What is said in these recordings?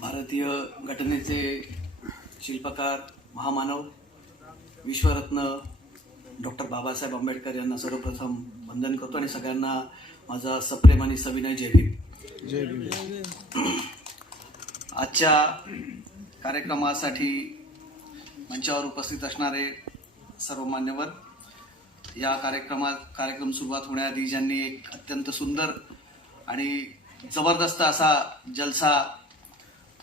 भारतीय घटनेचे शिल्पकार, महामानव, विश्वरत्न डॉक्टर बाबासाहेब आंबेडकर यांना सर्वप्रथम वंदन करतो आणि सगळ्यांना माझा सप्रेम आणि सविनय जय भीम. जय भीम. आजच्या कार्यक्रमासाठी मंचावर उपस्थित असणारे सर्व मान्यवर, या कार्यक्रम सुरुवात होण्याआधी ज्यांनी एक अत्यंत सुंदर आणि जबरदस्त असा जलसा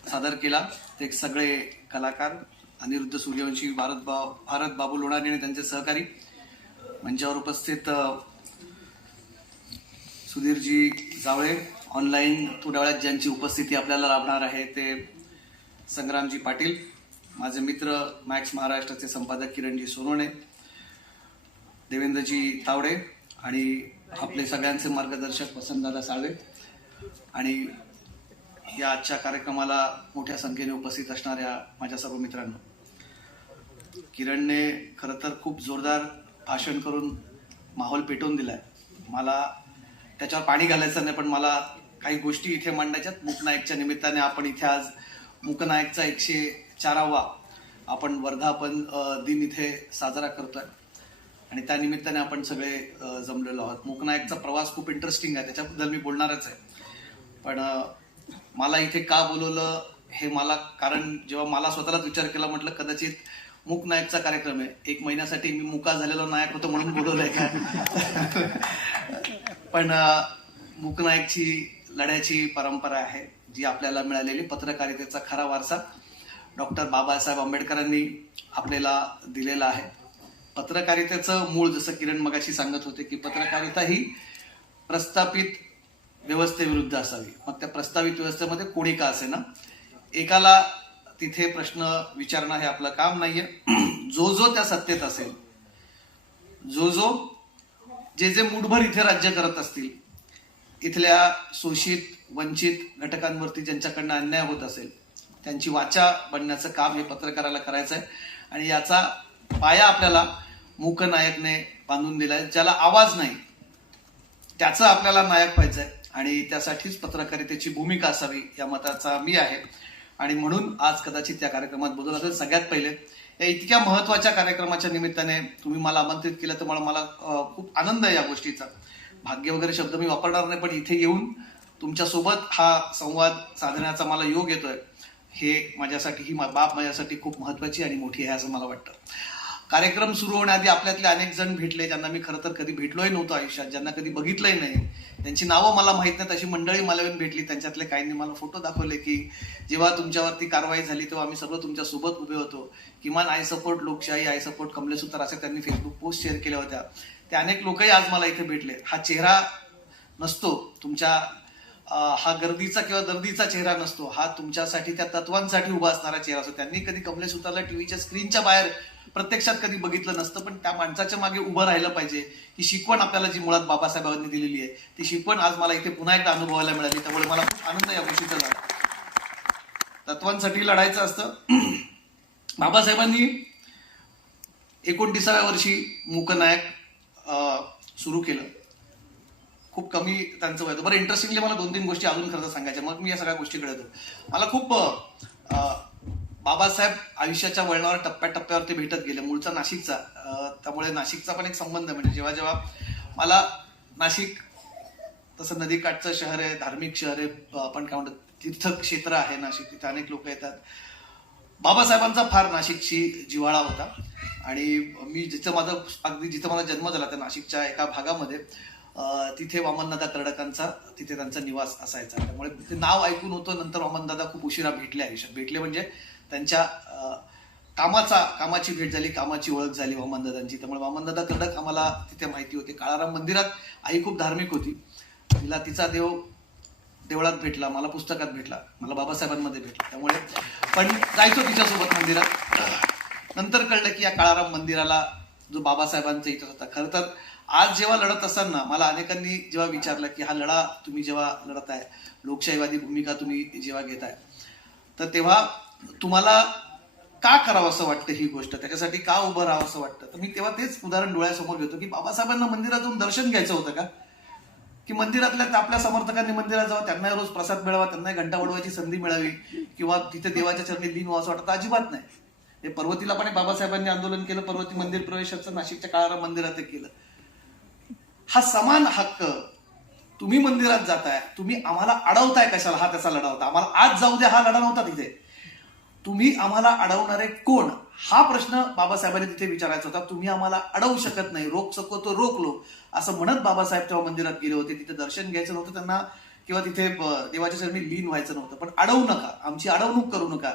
सादर केला ते सगळे कलाकार, अनिरुद्ध सूर्यवंशी, भारत बाबू लोणारे आणि त्यांचे सहकारी. मंचावर उपस्थित सुधीरजी जावळे, ऑनलाईन थोड्या वेळात ज्यांची उपस्थिती आपल्याला लाभणार आहे ते संग्रामजी पाटील, माझे मित्र मॅक्स महाराष्ट्राचे संपादक किरणजी सोनवणे, देवेंद्रजी तावडे आणि आपले सगळ्यांचे मार्गदर्शक वसंतदादा साळवे. आणि या आजच्या कार्यक्रमाला मोठ्या संख्येने उपस्थित असणाऱ्या माझ्या सर्व मित्रांनो, किरणने खरं तर खूप जोरदार भाषण करून माहोल पेटवून दिलाय. मला त्याच्यावर पाणी घालायचं नाही, पण मला काही गोष्टी इथे मांडायच्यात. मूकनायकच्या निमित्ताने आपण इथे आज मूकनायकचा 104वा आपण वर्धापन दिन इथे साजरा करतोय आणि त्या निमित्ताने आपण सगळे जमलेलो आहोत. मूकनायकचा प्रवास खूप इंटरेस्टिंग आहे, त्याच्याबद्दल मी बोलणारच आहे. पण मला इथे का बोलवलं हे मला, कारण जेव्हा मला स्वतःलाच विचार केला, म्हटलं कदाचित मूकनायकचा कार्यक्रम आहे, 1 महिन्यासाठी मी मुका झालेलो नायक होतो म्हणून बोलवलंय का. पण मूकनायकची लढ्याची परंपरा आहे जी आपल्याला मिळालेली, पत्रकारितेचा खरा वारसा डॉक्टर बाबासाहेब आंबेडकरांनी आपल्याला दिलेला आहे. पत्रकारितेचं मूळ, जसं किरण मगाशी सांगत होते की पत्रकारिता ही प्रस्थापित व्यवस्थेविरुद्ध असावी. मग त्या प्रस्तावित व्यवस्थेमध्ये कोणी का असे ना, एकाला तिथे प्रश्न विचारणं हे आपलं काम नाहीये. जो त्या सत्तेत असेल, जो जे मूठभर इथे राज्य करत असतील, इथल्या शोषित वंचित घटकांवरती ज्यांच्याकडनं अन्याय होत असेल, त्यांची वाचा बनण्याचं काम हे पत्रकाराला करायचं आहे. आणि याचा पाया आपल्याला मूकनायकने बांधून दिलाय. ज्याला आवाज नाही त्याचं आपल्याला नायक व्हायचंय आणि त्यासाठीच पत्रकारितेची भूमिका असावी या मताचा मी आहे. आणि म्हणून आज कदाचित त्या कार्यक्रमात बोलत असेल. सगळ्यात पहिले या इतक्या महत्वाच्या कार्यक्रमाच्या निमित्ताने तुम्ही मला आमंत्रित केलं, तर मला खूप आनंद आहे या गोष्टीचा. भाग्य वगैरे शब्द मी वापरणार नाही, पण इथे येऊन तुमच्यासोबत हा संवाद साधण्याचा मला योग येतोय, हे माझ्यासाठी, ही बाब माझ्यासाठी खूप महत्वाची आणि मोठी आहे असं मला वाटतं. कार्यक्रम सुरू होण्याआधी आपल्यातले अनेक जण भेटले, ज्यांना मी खरं तर कधी भेटलोही नव्हतो आयुष्यात, ज्यांना कधी बघितलंही नाही, त्यांची नावं मला माहित नाहीत, अशी मंडळी मला येऊन भेटली. त्यांच्यातले काहींनी मला फोटो दाखवले की जेव्हा तुमच्यावरती कारवाई झाली तेव्हा आम्ही सर्व तुमच्या सोबत उभे होतो. किमान आय सपोर्ट लोकशाही, आय सपोर्ट कमलेश सुतार असे त्यांनी फेसबुक पोस्ट शेअर केल्या होत्या. ते अनेक लोकही आज मला इथे भेटले. हा चेहरा नसतो तुमच्या, हा गर्दीचा किंवा दर्दीचा चेहरा नसतो, हा तुमच्यासाठी, त्या तत्वांसाठी उभा असणारा चेहरा असतो. त्यांनी कधी कमलेश सुतारला टीव्हीच्या स्क्रीनच्या बाहेर प्रत्यक्षात कधी बघितलं नसतं, पण त्या माणसाच्या मागे उभं राहिलं पाहिजे. ही शिकवण आपल्याला जी मुळात बाबासाहेबांनी दिलेली आहे, ती शिकवण आज मला इथे पुन्हा एकदा अनुभवायला मिळाली. त्यामुळे मला खूप आनंद या गोष्टीचा झाला. तत्वांसाठी लढायचं असतं. बाबासाहेबांनी 29व्या वर्षी मूकनायक सुरू केलं. खूप कमी त्यांचं वय होतं. बरं, इंटरेस्टिंगली मला 2-3 गोष्टी अजून खरं सांगायच्या, मग मी या सगळ्या गोष्टीकडे येतो. मला खूप बाबासाहेब आयुष्याच्या वळणावर टप्प्याटप्प्यावर ते भेटत गेले. मूळचा नाशिकचा, त्यामुळे नाशिकचा पण एक संबंध. म्हणजे जेव्हा जेव्हा मला नाशिक तसं नदीकाठचं शहर आहे, धार्मिक शहर आहे, आपण काय म्हणतो तीर्थक्षेत्र आहे नाशिक, तिथे अनेक लोक येतात. बाबासाहेबांचा फार नाशिकशी जिव्हाळा होता आणि मी जिथं माझा जन्म झाला त्या नाशिकच्या एका भागामध्ये, तिथे वामनदादा कर्डकांचा तिथे त्यांचा निवास असायचा. त्यामुळे ते नाव ऐकून होतं. नंतर वामनदादा खूप उशिरा भेटले आयुष्यात. भेटले म्हणजे त्यांच्या कामाची भेट झाली, कामाची ओळख झाली वामनदादांची. त्यामुळे वामनदादा कर्डक आम्हाला तिथे माहिती होते. काळाराम मंदिरात आई खूप धार्मिक होती, तिला तिचा देव देवळात भेटला, मला पुस्तकात भेटला, मला बाबासाहेबांमध्ये भेटला. त्यामुळे पण जायचो तिच्यासोबत मंदिरात. नंतर कळलं की या काळाराम मंदिराला जो बाबासाहेबांचा इतिहास होता. खरं तर आज जेव्हा लढत असताना मला अनेकांनी जेव्हा विचारलं की हा लढा तुम्ही जेव्हा लढत आहे, लोकशाहीवादी भूमिका तुम्ही जेव्हा घेताय, तर तेव्हा तुम्हाला का करावं असं वाटतं ही गोष्ट, त्याच्यासाठी का उभं राहावं असं वाटतं. तर मी तेव्हा तेच उदाहरण डोळ्यासमोर घेतो की बाबासाहेबांना मंदिरात जाऊन दर्शन घ्यायचं होतं का, की मंदिरातल्या आपल्या समर्थकांनी मंदिरात जावं, त्यांना रोज प्रसाद मिळावा, त्यांना घंटा उडवायची संधी मिळावी किंवा तिथे देवाच्या चरणी लीन व्हावं असं वाटतं अजिबात नाही. हे पर्वतीला पण बाबासाहेबांनी आंदोलन केलं, पर्वती मंदिर प्रवेशाचं नाशिकच्या काळाराम मंदिरात केलं. हा समान हक्क तुम्ही मंदिरात जाताय, तुम्ही आम्हाला अडवताय कशाला, हा त्याचा लढा होता. आम्हाला आज जाऊ द्या हा लढा नव्हता तिथे. तुम्ही आम्हाला अडवणारे कोण, हा प्रश्न बाबासाहेबांनी तिथे विचारायचा होता. तुम्ही आम्हाला अडवू शकत नाही, रोक सको तो रोक लो असं म्हणत बाबासाहेब तेव्हा मंदिरात गेले होते. तिथे दर्शन घ्यायचं नव्हतं त्यांना किंवा तिथे देवाच्या चरणी लीन व्हायचं नव्हतं. पण अडवू नका, आमची अडवणूक करू नका.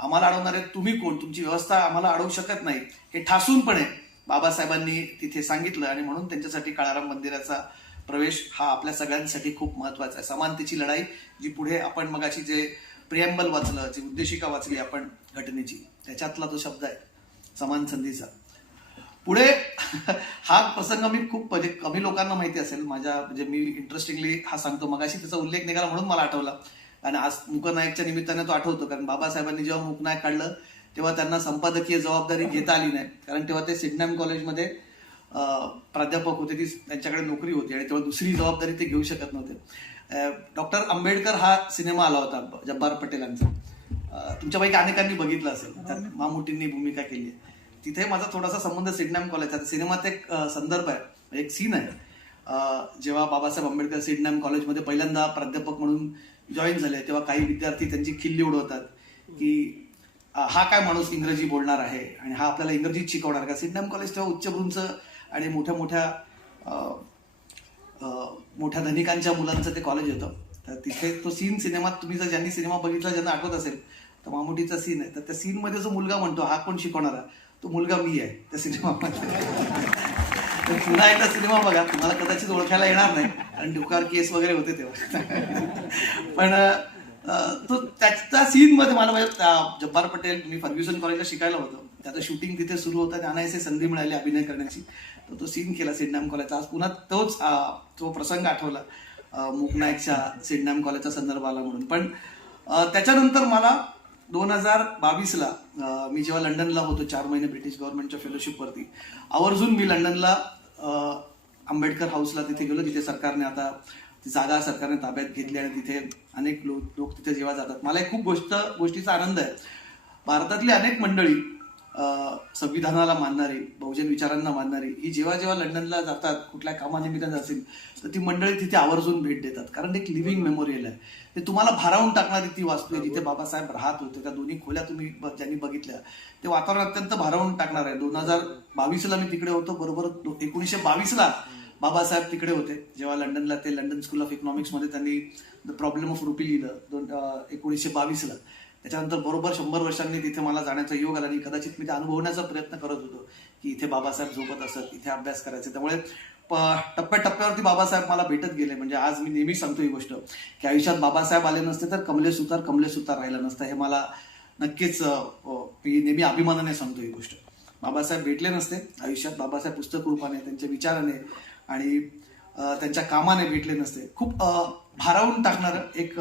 आम्हाला अडवणारे तुम्ही कोण, तुमची व्यवस्था आम्हाला अडवू शकत नाही, हे ठासूनपणे बाबासाहेबांनी तिथे सांगितलं. आणि म्हणून त्यांच्यासाठी काळाराम मंदिराचा प्रवेश हा आपल्या सगळ्यांसाठी खूप महत्वाचा आहे. समानतेची लढाई, जी पुढे आपण मगाशी जे प्रिएम्बल वाचलं, जी उद्देशिका वाचली आपण घटनेची, त्याच्यातला तो शब्द आहे समान संधीचा. पुढे हा प्रसंग मी खूप कमी लोकांना माहिती असेल, माझ्या म्हणजे मी इंटरेस्टिंगली हा सांगतो. मगाशी त्याचा उल्लेख निघाला म्हणून मला आठवला. आणि आज मूकनायकच्या निमित्ताने तो आठवतो, कारण बाबासाहेबांनी जेव्हा मूकनायक काढलं तेव्हा त्यांना संपादकीय जबाबदारी घेता आली नाही, कारण तेव्हा ते सिडनॅम कॉलेजमध्ये प्राध्यापक होते, ती त्यांच्याकडे नोकरी होती आणि तेव्हा दुसरी जबाबदारी ते घेऊ शकत नव्हते. डॉक्टर आंबेडकर हा सिनेमा आला होता जब्बार पटेलांचा, तुमच्यापैकी अनेकांनी बघितलं असेल, त्यात मामुटींनी भूमिका केली आहे. तिथे माझा थोडासा संबंध सिडनॅम कॉलेजचा. सिनेमात एक संदर्भ आहे, एक सीन आहे, जेव्हा बाबासाहेब आंबेडकर सिडनॅम कॉलेजमध्ये पहिल्यांदा प्राध्यापक म्हणून जॉईन झाले, तेव्हा काही विद्यार्थी त्यांची खिल्ली उडवतात की हा काय माणूस इंग्रजी बोलणार आहे आणि हा आपल्याला इंग्रजीत शिकवणार का. सिडनॅम कॉलेज तेव्हा उच्चभ्रूंच आणि मोठ्या मोठ्या धनिकांच्या मुलांचं ते कॉलेज होतं. तर तिथे तो सीन सिनेमात, तुम्ही जर ज्यांनी सिनेमा बघितला ज्यांना आठवत असेल, तर मामुटीचा सीन आहे. तर त्या सीनमध्ये जो मुलगा म्हणतो हा कोण शिकवणारा, तो मुलगा मी आहे त्या सिनेमामध्ये. तर पुन्हा एकदा सिनेमा बघा, तुम्हाला कदाचित ओळखायला येणार नाही, कारण डुकार केस वगैरे होते तेव्हा. पण तो त्या सीन मध्ये मला जब्बार पटेल, मी फर्ग्युसन कॉलेजला शिकायला होतो, त्याचं शूटिंग तिथे सुरू होतं, त्यांना असे संधी मिळाली अभिनय करण्याची, तर तो सीन केला सिडनॅम कॉलेजचा. आज पुन्हा तो प्रसंग आठवला, मूकनायकच्या सिडनॅम कॉलेजचा संदर्भ आला म्हणून. पण त्याच्यानंतर मला 2022ला मी जेव्हा लंडनला होतो 4 महिने ब्रिटिश गव्हर्नमेंटच्या फेलोशिपवरती, आवर्जून मी लंडनला आंबेडकर हाऊसला तिथे गेलो, जिथे सरकारने आता ती जागा सरकारने ताब्यात घेतली आणि तिथे अनेक लोक तिथे जेव्हा जातात. मला एक खूप गोष्टीचा आनंद आहे. भारतातली अनेक मंडळी, संविधानाला मानणारी, बहुजन विचारांना मानणारी, ही जेव्हा जेव्हा लंडनला जातात, कुठल्या कामानिमित्ताने असेल, तर ती मंडळी तिथे आवर्जून भेट देतात, कारण एक लिव्हिंग मेमोरियल आहे. ते तुम्हाला भारावून टाकणारी ती वास्तू आहे, जिथे बाबासाहेब राहत होते. त्या दोन्ही खोल्या तुम्ही ज्यांनी बघितल्या, ते वातावरण अत्यंत भारावून टाकणार आहे. 2022ला मी तिकडे होतो, बरोबर 1922ला बाबासाहेब तिकडे होते, जेव्हा लंडनला ते लंडन स्कूल ऑफ इकॉनॉमिक्समध्ये त्यांनी द प्रॉब्लेम ऑफ रुपी लिहिलं 1922ला. त्याच्यानंतर बरोबर 100 वर्षांनी तिथे मला जाण्याचा योग आला आणि कदाचित मी ते अनुभवण्याचा प्रयत्न करत होतो की इथे बाबासाहेब झोपत असत, इथे अभ्यास करायचे. त्यामुळे टप्प्याटप्प्यावरती बाबासाहेब मला भेटत गेले. म्हणजे आज मी नेहमी सांगतो ही गोष्ट की आयुष्यात बाबासाहेब आले नसते तर कमलेश सुतार राहिला नसता. हे मला नक्कीच, मी नेहमी अभिमानाने सांगतो ही गोष्ट. बाबासाहेब भेटले नसते आयुष्यात, बाबासाहेब पुस्तक रूपाने, त्यांच्या विचाराने आणि त्यांच्या कामाने भेटले नसते. खूप भारावून टाकणारं एक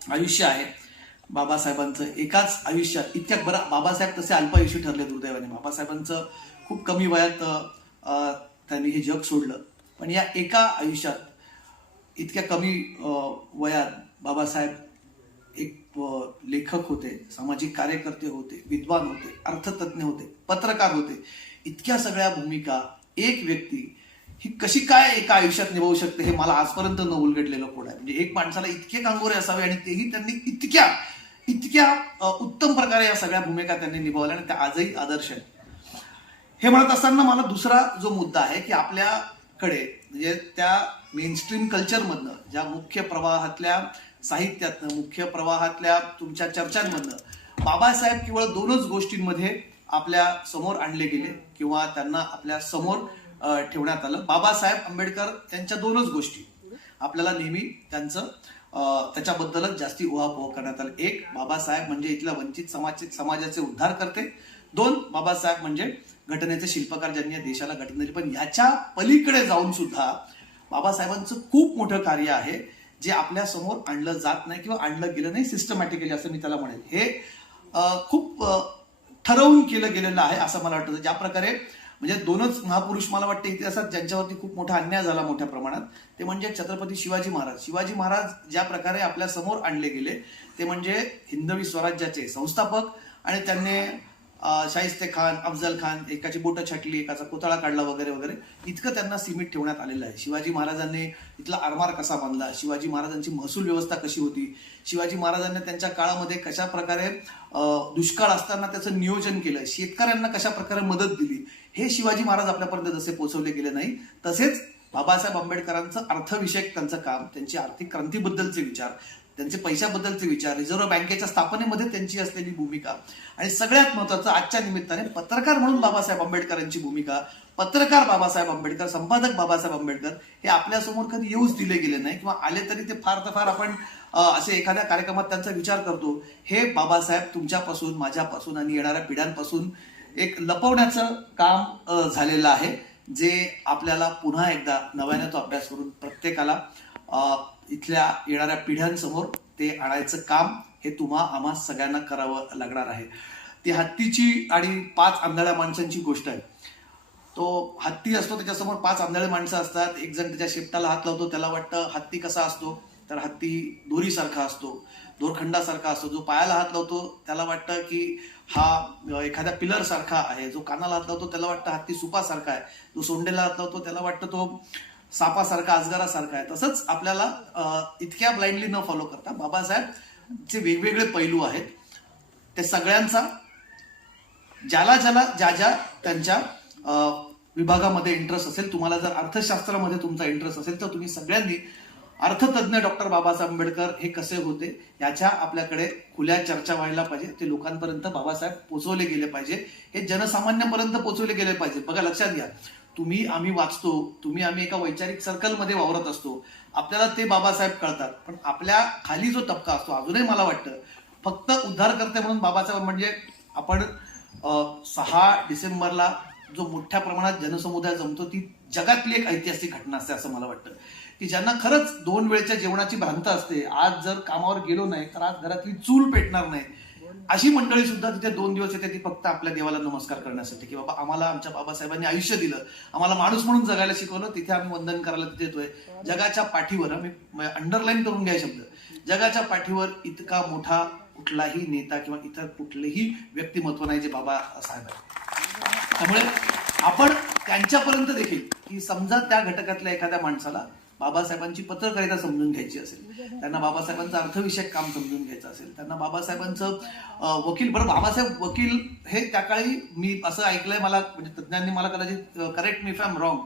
आयुष्य आहे बाबासाहेबांचं. एकाच आयुष्यात इतक्या बरं, बाबासाहेब तसे अल्पायुषी ठरले दुर्दैवाने. बाबासाहेबांचं खूप कमी वयात त्यांनी हे जग सोडलं. पण या एका आयुष्यात इतक्या कमी वयात बाबासाहेब एक लेखक होते, सामाजिक कार्यकर्ते होते, विद्वान होते, अर्थतज्ञ होते, पत्रकार होते. इतक्या सगळ्या भूमिका एक व्यक्ती ही कशी काय एका आयुष्यात निभावू शकते, हे मला आजपर्यंत न उलगडलेलं कोण आहे. म्हणजे एक माणसाला इतके कांगोरे असावे आणि तेही त्यांनी इतक्या उत्तम प्रकारे या सगळ्या भूमिका त्यांनी निभावल्या आणि त्या आजही आदर्श आहेत. हे म्हणत असताना मला दुसरा जो मुद्दा आहे की आपल्याकडे म्हणजे त्या मेनस्ट्रीम कल्चरमधनं, ज्या मुख्य प्रवाहातल्या साहित्यातनं, मुख्य प्रवाहातल्या तुमच्या चर्चांमधनं बाबासाहेब केवळ 2च गोष्टींमध्ये आपल्या समोर आणले गेले किंवा त्यांना आपल्या समोर ठेवण्यात आलं. बाबासाहेब आंबेडकर यांच्या 2च गोष्टी आपल्याला नेहमी त्याच्याबद्दलच जास्ती उहापोह करण्यात आलं. 1, बाबासाहेब म्हणजे इथल्या वंचित समाजाचे उद्धार करते. 2, बाबासाहेब म्हणजे घटनेचे शिल्पकार, ज्यांनी या देशाला घटना दिली. पण याच्या पलीकडे जाऊन सुद्धा बाबासाहेबांचं खूप मोठं कार्य आहे जे आपल्या समोर आणलं जात नाही किंवा आणलं गेलं नाही सिस्टमॅटिकली, असं मी त्याला म्हणेल. हे खूप ठरवून केलं गेलेलं आहे असं मला वाटतं. ज्या प्रकारे म्हणजे दोनच महापुरुष मला वाटतं इतिहासात ज्यांच्यावरती खूप मोठा अन्याय झाला मोठ्या प्रमाणात, ते म्हणजे छत्रपती शिवाजी महाराज. शिवाजी महाराज ज्या प्रकारे आपल्या समोर आणले गेले ते म्हणजे हिंदवी स्वराज्याचे संस्थापक, आणि त्यांनी शाहिस्ते खान, अफजल खान, एकाची बोटं छाटली, एकाचा पुतळा काढला वगैरे वगैरे, इतकं त्यांना सीमित ठेवण्यात आलेलं आहे. शिवाजी महाराजांनी इथला आरमार कसा बांधला, शिवाजी महाराजांची महसूल व्यवस्था कशी होती, शिवाजी महाराजांनी त्यांच्या काळामध्ये कशा प्रकारे दुष्काळ असताना त्याचं नियोजन केलं, शेतकऱ्यांना कशा प्रकारे मदत दिली, हे शिवाजी महाराज आपल्यापर्यंत जसे पोहोचवले गेले नाही, तसेच बाबासाहेब आंबेडकरांचं अर्थविषयक त्यांचं काम, त्यांची आर्थिक क्रांतीबद्दलचे विचार, त्यांचे पैशाबद्दलचे विचार, रिझर्व्ह बँकेच्या स्थापनेमध्ये त्यांची असलेली भूमिका, आणि सगळ्यात महत्वाचं आजच्या निमित्ताने पत्रकार म्हणून बाबासाहेब आंबेडकरांची भूमिका, पत्रकार बाबासाहेब आंबेडकर, संपादक बाबासाहेब आंबेडकर हे आपल्यासमोर कधी येऊच दिले गेले नाही, किंवा आले तरी ते फार तर फार आपण असे एखाद्या कार्यक्रमात त्यांचा विचार करतो. हे बाबासाहेब तुमच्यापासून, माझ्यापासून आणि येणाऱ्या पिढ्यांपासून एक लपवण्याचं काम झालेलं आहे, जे आपल्याला पुन्हा एकदा नव्याने तो अभ्यास करून प्रत्येकाला इथल्या येणाऱ्या पिढ्यांसमोर ते आणायचं काम हे आम्हा सगळ्यांना करावं लागणार आहे. ती हत्तीची आणि 5 आंधळ्या माणसांची गोष्ट आहे. तो हत्ती असतो, त्याच्यासमोर 5 आंधळे माणसं असतात. एक जण त्याच्या शेपटाला हात लावतो, त्याला वाटतं हत्ती कसा असतो, तर हत्ती दोरीसारखा असतो, दोरखंडासारखा असतो. जो पायाला हात लावतो त्याला वाटतं की हा एखाद्या पिलर सारखा आहे. जो कानाला हात लावतो त्याला वाटतं हत्ती सुपासारखा आहे. जो सोंडेला हात लावतो त्याला वाटतं तो सापासारखा, अजगरासारखा आहे. तसंच आपल्याला इतक्या ब्लाइंडली न फॉलो करता बाबासाहेबचे वेगवेगळे पैलू आहेत, ते सगळ्यांचा ज्याला ज्या ज्या त्यांच्या विभागामध्ये इंटरेस्ट असेल, तुम्हाला जर अर्थशास्त्रामध्ये तुमचा इंटरेस्ट असेल तर तुम्ही सगळ्यांनी अर्थतज्ञ डॉक्टर बाबासाहेब आंबेडकर हे कसे होते याच्या आपल्याकडे खुल्या चर्चा व्हायला पाहिजे. ते लोकांपर्यंत बाबासाहेब पोहोचवले गेले पाहिजे, हे जनसामान्यांपर्यंत पोहोचवले गेले पाहिजे. बघा, लक्षात घ्या, तुम्ही आम्ही वाचतो, तुम्ही आम्ही एका वैचारिक सर्कलमध्ये वावरत असतो, आपल्याला ते बाबासाहेब कळतात, पण आपल्या खाली जो तबका असतो, अजूनही मला वाटतं फक्त उद्धारकर्ते म्हणून बाबासाहेब म्हणजे आपण 6 डिसेंबरला जो मोठ्या प्रमाणात जनसमुदाय जमतो, ती जगातली एक ऐतिहासिक घटना असते असं मला वाटतं. की ज्यांना खरंच 2 वेळच्या जेवणाची भ्रांत असते, आज जर कामावर गेलो नाही तर आज घरातली चूल पेटणार नाही, अशी मंडळी सुद्धा तिथे 2 दिवस येते, ती फक्त आपल्या देवाला नमस्कार करण्यासाठी, की बाबा आम्हाला आमच्या बाबासाहेबांनी आयुष्य दिलं, आम्हाला माणूस म्हणून जगायला शिकवलं, तिथे आम्ही वंदन करायला तिथे येतोय. जगाच्या पाठीवर, मी अंडरलाईन करून घ्या शब्द, जगाच्या पाठीवर इतका मोठा कुठलाही नेता किंवा इतर कुठलेही व्यक्तिमत्व नाही जे बाबासाहेब आहे. त्यामुळे आपण त्यांच्यापर्यंत देखील, की समजा त्या घटकातल्या एखाद्या माणसाला बाबासाहेबांची पत्रकारिता समजून घ्यायची असेल, त्यांना बाबासाहेबांचं अर्थविषयक काम समजून घ्यायचं असेल, त्यांना बाबासाहेबांचं वकील, बरं बाबासाहेब वकील हे त्या काळी मी असं ऐकलंय, मला म्हणजे तज्ञांनी मला कदाचित correct me if I am wrong,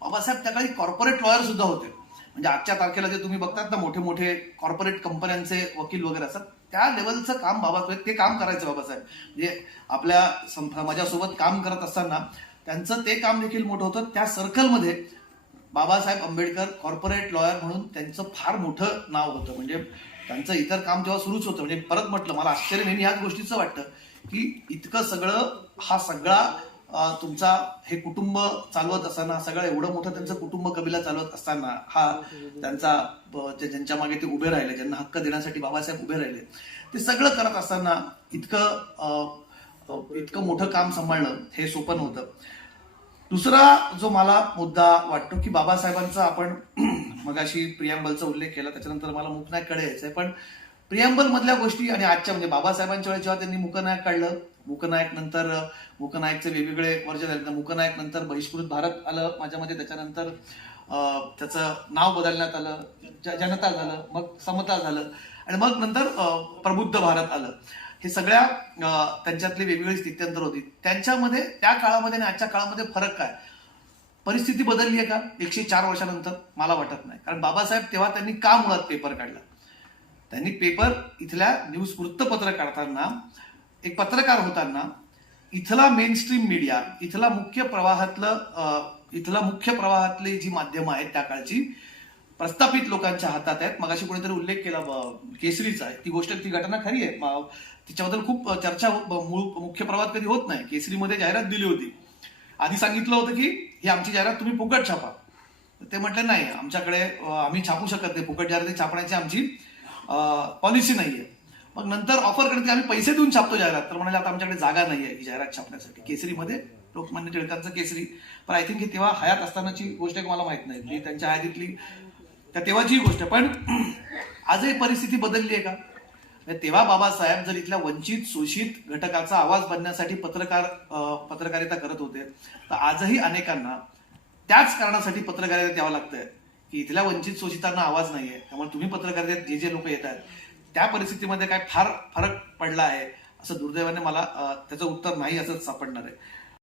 Babasaheb त्या काळी कॉर्पोरेट लॉयर सुद्धा होते. म्हणजे आजच्या तारखेला जे तुम्ही बघतात ना मोठे मोठे कॉर्पोरेट कंपन्यांचे वकील वगैरे असतात, त्या लेवलचं काम बाबासाहेब ते काम करायचं. बाबासाहेब म्हणजे आपल्या समाजासोबत काम करत असताना त्यांचं ते काम देखील मोठं होतं. त्या सर्कलमध्ये बाबासाहेब आंबेडकर कॉर्पोरेट लॉयर म्हणून त्यांचं फार मोठं नाव होतं. म्हणजे त्यांचं इतर काम तेव्हा सुरूच होतं. म्हणजे परत म्हटलं, मला आश्चर्य नेहमी ह्याच गोष्टीचं वाटतं की इतकं सगळं, हा सगळा तुमचा हे कुटुंब चालवत असताना, सगळं एवढं मोठं त्यांचं कुटुंब कबिला चालवत असताना, हा त्यांचा ज्यांच्या मागे ते उभे राहिले, ज्यांना हक्क देण्यासाठी बाबासाहेब उभे राहिले, ते सगळं करत असताना इतकं मोठं काम सांभाळणं हे सोपं नव्हतं. दुसरा जो मला मुद्दा वाटतो की बाबासाहेबांचा, आपण मगाशी प्रियांबलचा उल्लेख केला, त्याच्यानंतर मला मूकनायककडे यायचंय, पण प्रियांबल मधल्या गोष्टी आणि आजच्या, म्हणजे बाबासाहेबांच्या वेळेस जेव्हा त्यांनी मूकनायक काढलं, मूकनायक नंतर मूकनायकचे वेगवेगळे वर्जन झाले, मूकनायक नंतर बहिष्कृत भारत आलं माझ्या मते, त्याच्यानंतर त्याचं नाव बदलण्यात आलं, जनता झालं, मग समता झालं, आणि मग नंतर प्रबुद्ध भारत आलं. हे सगळ्या त्यांच्यातली वेगवेगळी स्थित्यंतर होती. त्यांच्यामध्ये त्या काळामध्ये आणि आजच्या काळामध्ये फरक काय? परिस्थिती बदलली आहे का 104 वर्षानंतर? मला वाटत नाही. कारण बाबासाहेब तेव्हा त्यांनी का मुळात पेपर काढला? त्यांनी पेपर इथल्या न्यूज वृत्तपत्र काढताना, एक पत्रकार होताना, इथला मेन स्ट्रीम मीडिया, इथला मुख्य प्रवाहातली जी माध्यमं आहेत त्या काळची प्रस्थापित लोकांच्या हातात आहेत. मगाशी कोणीतरी उल्लेख केला केसरीचा आहे, ती गोष्ट, ती घटना खरी आहे, तिच्याबद्दल खूप चर्चा मुख्य प्रवाहात कधी होत नाही. केसरीमध्ये जाहिरात दिली होती, आधी सांगितलं होतं की ही आमची जाहिरात तुम्ही फुकट छापा. ते म्हटलं नाही, आमच्याकडे आम्ही छापू शकत नाही, फुकट जाहिराती छापण्याची आमची पॉलिसी नाहीये. मग नंतर ऑफर करते आम्ही पैसे देऊन छापतो जाहिरात, तर म्हणाले आता आमच्याकडे जागा नाहीये ही जाहिरात छापण्यासाठी. केसरीमध्ये लोकमान्य टिळकांचं केसरी, पण आय थिंक ही तेव्हा हयात असतानाची गोष्ट आहे, मला माहित नाही, ती त्यांच्या हयातीतली त्या तेव्हाची गोष्ट आहे. पण आजही परिस्थिती बदलली आहे का? तेव्हा बाबासाहेब जर इथल्या वंचित शोषित घटकाचा आवाज बनण्यासाठी पत्रकारिता करत होते, तर आजही अनेकांना त्याच कारणासाठी पत्रकारिता द्यावं लागतंय की इथल्या वंचित शोषितांना आवाज नाहीये, त्यामुळे तुम्ही पत्रकारितेत जे जे लोक येत आहेत त्या परिस्थितीमध्ये काय फार फरक पडला आहे असं दुर्दैवाने मला त्याचं उत्तर नाही असं सापडणार आहे.